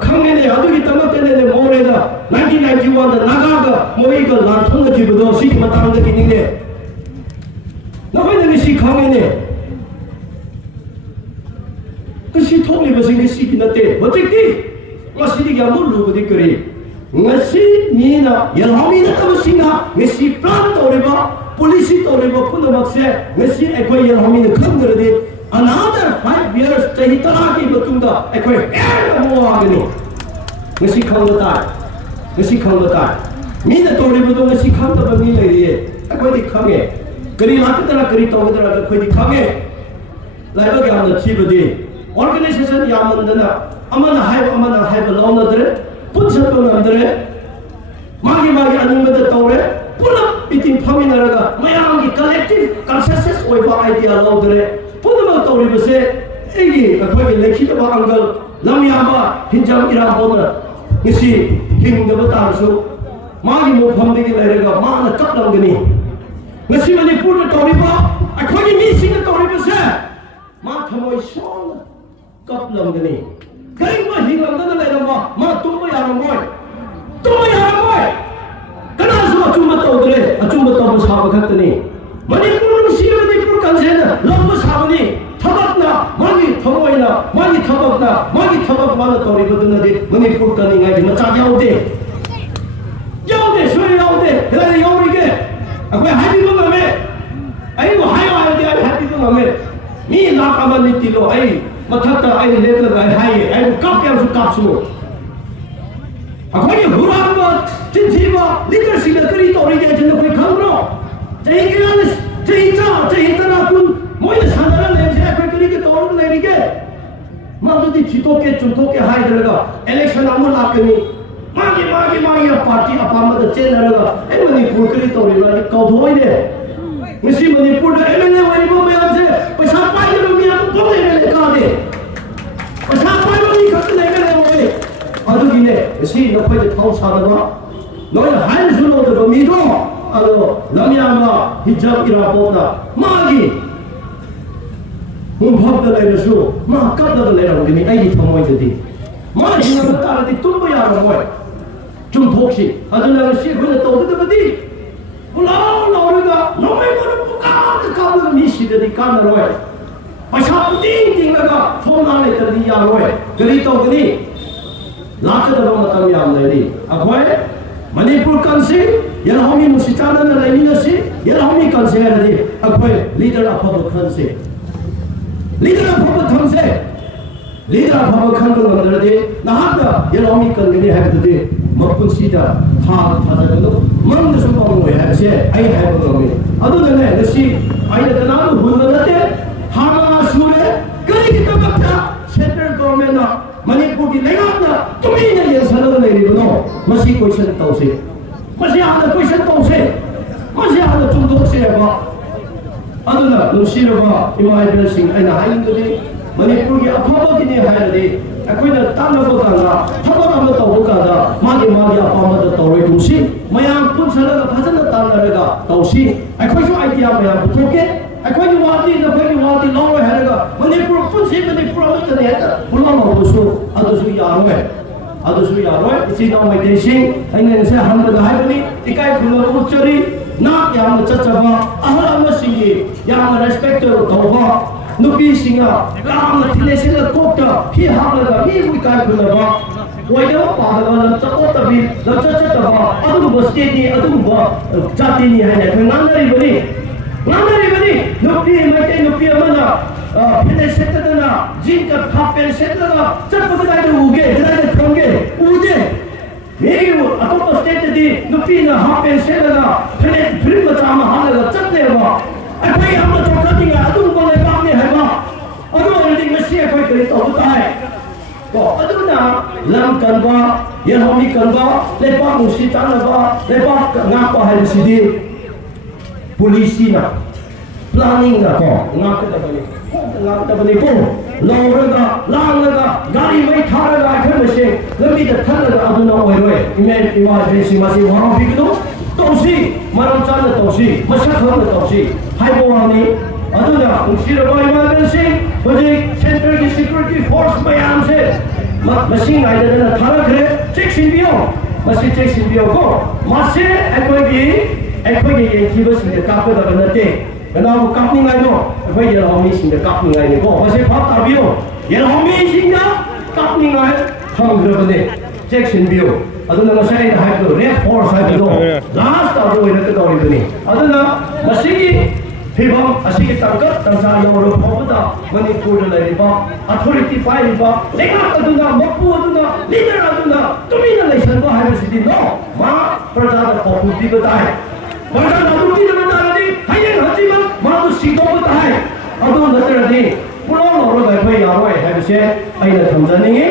ꯈꯪꯉꯦꯅꯦ ꯑꯗꯨꯒꯤꯗꯃꯛꯇꯅꯦ ꯃꯣꯔꯦꯗ 1991ꯗ ꯅꯥꯒꯥꯒ ꯃꯣꯏꯒ ꯂꯥꯟꯊꯣꯛꯅꯈꯤꯕꯗꯣ ꯁꯤꯒꯤ ꯃꯇꯥꯡꯗꯒꯤꯅꯤꯅꯦ ꯅꯈꯣꯏꯅ ꯉꯁꯤ ꯈꯪꯉꯦꯅꯦ ꯉꯁꯤ ꯊꯣꯛꯂꯤꯕꯁꯤ ꯉꯁꯤꯒꯤ ꯅꯠꯇꯦ ꯍꯧꯖꯤꯛꯇꯤ ꯉꯁꯤꯗꯤ ꯌꯥꯝꯅ ꯂꯨꯕꯗꯤ ꯀꯔꯤ ngasi mina yalhami na tabasina ngasi plan toriba policy toriba punamakse ngasi ekoi yalhami na khamdrede another 5 years chahi tara ki matungda ekoi mo agani ngasi khamda mina toriba do ngasi khamda ba mi leiriye ekoi di khange kari lakdara kari tawdara ekoi di khange laiba gyamna chibadi organization yamandana amana haiba lawnadre punchatu nandre magi anumada tawre pula itin phaminaraga mayamgi collective consensus oiba idea lawdre puna tawri base egi akhoi lekhitaba angal lamyaba hinjam ira bona ngisi hingdaba tarsu magi mo phamdigi leiraga mana kaplamgani ngisi manipur da tawriba akhoi mi sing tawri base ma thamoi son kaplamgani Kaima hingamdana leirama ma tumba yaramoi kana su achumba tawdre achumba tawba saba khattani manipur sira manipur kansena lamba sabani thabakna magi thamoina magi thabak mana tawri baduna de manipur kani ngai di macha yaude sure yaude kala yaurige akoi happy bangame ai mo hayo ai happy bangame mi lak amani tilo ai mathata ai level ai hai ai kap su akhoi huramba tintiba leadership na kari tori ge jin koi khangro jai tara kun moi sanara le je koi kari ke tor le ri ge ma do di chito ke hai daraga election amul lakani magi party apama da chen daraga ai mani purkari tori la ka dhoi de misi mani pur da mla wai bo me ase paisa pai de mi am ko le ka de paisa pai bo ni khat le moi adugine si nakhoi de thau sadaba noi hain sulo de mi do ado lamyama hijab ira bona magi hum bhabda le su ma kadda le ra ngini ai thamoi de ma hina ta ra di tumba ya ra moi chum thokshi aduna si khoi to de badi ulao ga noi ko ka mi si de ka na roi paisa ting ga phone na le ta di ya roi gari to gari lakadaba matam yam lari akhoi manipur kansi yalhomi musitana na laini si yalhomi kansi lari akhoi leader apaba khanse leader apaba khanse ngadade nahada yalhomi kangani habde mapun sida tha da mang su pang we habse ai haiba ngami aduna ne si ai da na hunadate hama sure kai kitabata central government na Manipur ki legaapna tumina ye sanad leiri bano masi question tause masi hada question tause masi hada chumdok se ba aduna nusira ba imai blessing aina haingde Manipur ki aphaba ki ne hairade akoina tanaba kana thaba ma tawu kada magi apama da tawi tumsi mayam pun sala phajana tanaraga tausi akoi so idea mayam puke akoi wati law haraga Manipur pun se Manipur ta ne ta ulama bosu adusu yaroi isi na mai desing aina se hamda haibani ikai khulu uchari na yam chachaba ahlam singi yam respect tawba nupi singa ram thilesela kokta hi hamla hi ikai khulu ba oida pahla ta otabi la chachaba adu boste ni adu ba jati ni haina ngandari bani nupi amana pene setadana jinka khapen setadana chappada da uge da thonge uje megu ato state di nupi na hapen setadana pene film chama halaga chatte ba akai amma chokati ga adu bole kamne haiba adu ani ngasi akai kare to tai ko aduna lam kanba yalhomi kanba lepa musitana ba lepa ngapa hal sidi polisi na planning na ko ngakta bani ko lawraga langlaga gari mai tharaga khamse lambi da tharaga aduna oiroi emergency masi wang bigdo tausi maram chana tausi masak ham tausi haibo ani ꯑꯗꯨꯅ ꯅꯨꯡꯁꯤꯔꯕ ꯏꯃꯥꯟꯅꯕꯁꯤꯡ ꯍꯧꯖꯤꯛ ꯁꯦꯟꯇꯔꯒꯤ ꯁꯦꯀ꯭ꯌꯨꯔꯤꯇꯤ ꯐꯣꯔꯁ ꯃꯌꯥꯝꯁꯦ ꯃꯁꯤꯡ ꯅꯥꯏꯗꯅ ꯊꯥꯔꯛꯈ꯭ꯔꯦ ꯆꯦꯛꯁꯤꯟꯕꯤꯌꯣ ꯃꯁꯤ ꯆꯦꯛꯁꯤꯟꯕꯤꯌꯣꯀꯣ ꯃꯁꯤ ꯑꯩꯈꯣꯏꯒꯤ ꯌꯦꯡꯊꯤꯕꯁꯤꯡꯗ ꯀꯥꯞꯀꯗꯕ ꯅꯠꯇꯦ ꯀꯅꯥꯕꯨ ꯀꯥꯞꯅꯤꯡꯉꯥꯏꯅꯣ ꯑꯩꯈꯣꯏ ꯌꯦꯜꯍꯧꯃꯤꯁꯤꯡꯗ ꯀꯥꯞꯅꯤꯡꯉꯥꯏꯅꯤꯀꯣ ꯃꯁꯤ ꯚꯥꯞ ꯇꯥꯕꯤꯌꯣ ꯌꯦꯜꯍꯧꯃꯤꯁꯤꯡꯗ ꯀꯥꯞꯅꯤꯡꯉꯥꯏ ꯊꯝꯈ꯭ꯔꯕꯅꯦ ꯆꯦꯛꯁꯤꯟꯕꯤꯌꯣ ꯑꯗꯨꯅ ꯉꯁꯥꯏ ꯑꯩꯅ ꯍꯥꯏꯕꯗꯣ ꯔꯦꯗ ꯐꯣꯔꯁ ꯍꯥꯏꯕꯗꯣ ꯂꯥꯁꯇ ꯑꯗꯨ ꯑꯣꯏꯔꯛꯀꯗꯧꯔꯤꯕꯅꯤ ꯑꯗꯨꯅ ꯃꯁꯤꯒꯤ ꯐꯤꯕꯝ ꯑꯁꯤꯒꯤ ꯇꯥꯡꯀꯛ ꯇꯟꯖꯥ ꯌꯧꯔꯕ ꯐꯥꯎꯕꯗ ꯃꯅꯤꯄꯨꯔꯗ ꯂꯩꯔꯤꯕ ꯑꯊꯣꯔꯤꯇꯤ ꯄꯥꯏꯔꯤꯕ ꯂꯩꯉꯥꯛ ꯑꯗꯨꯅ ꯃꯄꯨ ꯑꯗꯨꯅ ꯂꯤꯗꯔ ꯑꯗꯨꯅ ꯇꯨꯃꯤꯟꯅ ꯂꯩꯁꯟꯕ ꯍꯥꯏꯕꯁꯤꯗꯤ ꯅꯣ ꯃꯥ ꯄ꯭ꯔꯖꯥꯗ ꯄꯥꯎꯈꯨꯝ ꯄꯤꯕ ꯇꯥꯏ ꯄ꯭ꯔꯖꯥꯅ ꯑꯗꯨ ꯄꯤꯗꯕ ꯇꯥꯔꯗꯤ ꯍꯌꯦꯡ ꯍꯟꯆꯤꯠꯃꯛ ꯃꯥꯗꯨ ꯁꯤꯗꯣꯛꯄ ꯇꯥꯏ ꯑꯗꯨ ꯅꯠꯇ꯭ꯔꯗꯤ ꯄꯨꯂꯞ ꯂꯧꯔꯒ ꯑꯩꯈꯣꯏ ꯌꯥꯔꯣꯏ ꯍꯥꯏꯕꯁꯦ ꯑꯩꯅ ꯊꯝꯖꯅꯤꯡꯉꯤ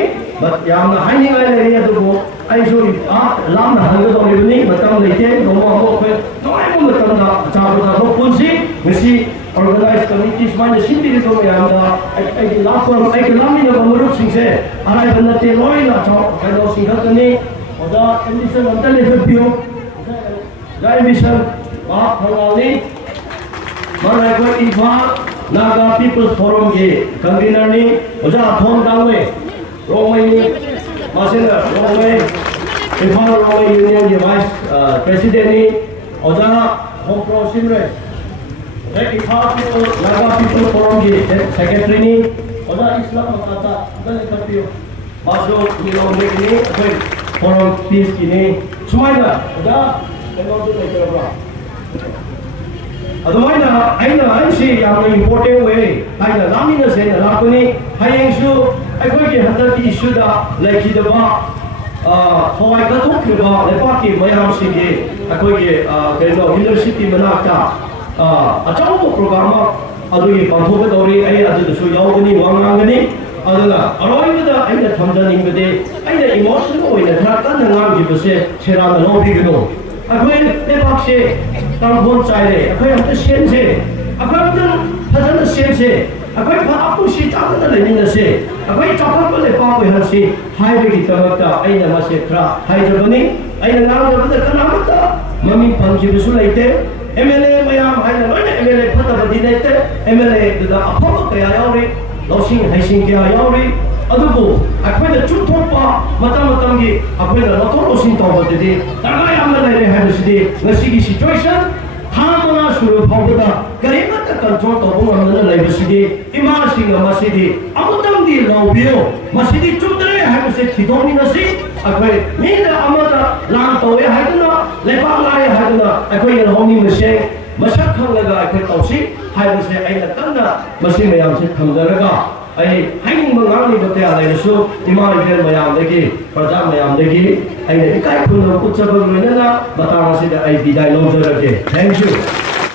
ꯌꯥꯝꯅ ꯍꯥꯏꯅꯤꯡꯉꯥꯏ ꯂꯩꯔꯤ ꯑꯗꯨꯕꯨ ꯑꯩꯁꯨ ꯂꯥꯞꯅ ꯍꯟꯒꯗꯧꯔꯤꯕꯅꯤ ꯃꯇꯝ ꯂꯩꯇꯦ ꯅꯣꯡꯃ ꯑꯃꯨꯛ ꯑꯩꯈꯣꯏ ꯅꯨꯡꯉꯥꯏꯕ ꯃꯇꯝꯗ ꯑꯆꯥꯄꯣꯠ ꯑꯃꯨꯛ ꯄꯨꯟꯁꯤ ꯉꯁꯤ ꯑꯣꯔꯒꯅꯥꯏꯖ ꯀꯃꯤꯇꯤ ꯁꯨꯃꯥꯏꯅ ꯁꯤꯟꯕꯤꯔꯤꯕ ꯃꯌꯥꯝꯗ ꯑꯩꯒꯤ ꯂꯥꯛꯃꯤꯟꯅꯕ ꯃꯔꯨꯞꯁꯤꯡꯁꯦ ꯑꯔꯥꯏꯕ ꯅꯠꯇꯦ ꯂꯣꯏꯅ ꯀꯩꯅꯣꯁꯤꯡ ꯈꯛꯇꯅꯤ ꯑꯣꯖꯥ ꯑꯦꯝꯕꯤꯁꯟ ꯑꯝꯇ ꯂꯦꯞꯊꯣꯛꯄꯤꯌꯨ ꯑꯣꯖꯥ ꯑꯦꯝꯕꯤꯁꯟ ꯃꯍꯥꯛ ꯊꯧꯅꯥꯎꯅꯤ ꯃꯥꯅ ꯑꯩꯈꯣꯏ ꯏꯝꯐꯥꯜ ꯅꯥꯒꯥ ꯄꯤꯄꯜꯁ ꯐꯣꯔꯝꯒꯤ ꯀꯟꯚꯤꯅꯔꯅꯤ ꯑꯣꯖꯥ ꯑꯊꯣꯝ ꯇꯥꯡꯋꯦ ꯔꯣꯡꯃꯩꯅꯤ ꯃꯥꯁꯤꯅ ꯔꯣꯡꯃꯩ ꯏꯝꯐꯥꯜ ꯔꯣꯡꯃꯩ ꯌꯨꯅꯤꯌꯟꯒꯤ ꯚꯥꯏꯁ ꯄ꯭ꯔꯦꯁꯤꯗꯦꯟꯠꯅꯤ ꯑꯣꯖꯥ ꯍꯣꯡꯀ꯭ꯔꯣ ꯁꯤꯝꯔꯦ इम्फाल नागा पीपल फोरम की सेक्रेटरी ने ओजा इस्लाम बताता दल कपियो बासो मिलोंगे की कोई फोरम पीस की ने सुमाइना ओजा केनो दु लेकरबा अदुमाइना आइना आइसी यामना इंपोर्टेंट वे आइना लामिना से लापनी हायेंसु अखोई की हंदर की इशू दा लेखिदबा हवाई कथोक्रिबा लेपाकी मयाम सिगे अखोई के केनो यूनिवर्सिटी मनाक्ता अचाउबो प्रोग्राम अदुगी पांथोगदौरी अई अदुदसु यावगनी वांगांगनी अदुगा अरोइबदा अइना थमजनिंगबदे अइना इमोशनल ओइना खरा कन्ना ngamजिबसे सेराना लौबिगनो अखोइ लेबाकसे तांफोन चाइरे अखोइ हमते सेनसे अखोइ हमते फजन सेनसे अखोइ फापुसी चाकना लेनिनसे अखोइ चाकप लेपाक हरसी हाइबेगी तमकता अइना मासे खरा हाइजबनी अइना नामबदा कनामता ममी पंजिबसु लेते MLA मैम है MLA फतबदी लेते MLA दुदा अफब कया यावरी लौसिंग हाइसिंग कया यावरी अदुबु अखोइना चुथोपा मतम मतमगी अखोइना लथो लौसिंग तौबददी दरगा यामना लेरे हाइबसिदी ngasiगी सिचुएशन थामना सुरु फावबदा करिमत कंट्रोल तौबु ngमना लेबसिदी इमासिंग मसिदी अमुतंगी लौबियो मसिदी चुतरे हाइबसे थिदोनी नसि अखोइ मीदा अमदा लान तौए हाइदना लेपा लाए हाइदना अखोइ होमी मसे मसक खंगगा अखोइ तौसि हाइबसे अइना कन्ना मसि मयाम से थमजरगा अई हाइनिंग मंगानी बते आलेसु इमान इबेल मयाम देगी प्रजा मयाम देगी अइना इकाइ खुनो कुचबग लोइना बतामासिदा अइ बिदाय लौजरगे थैंक यू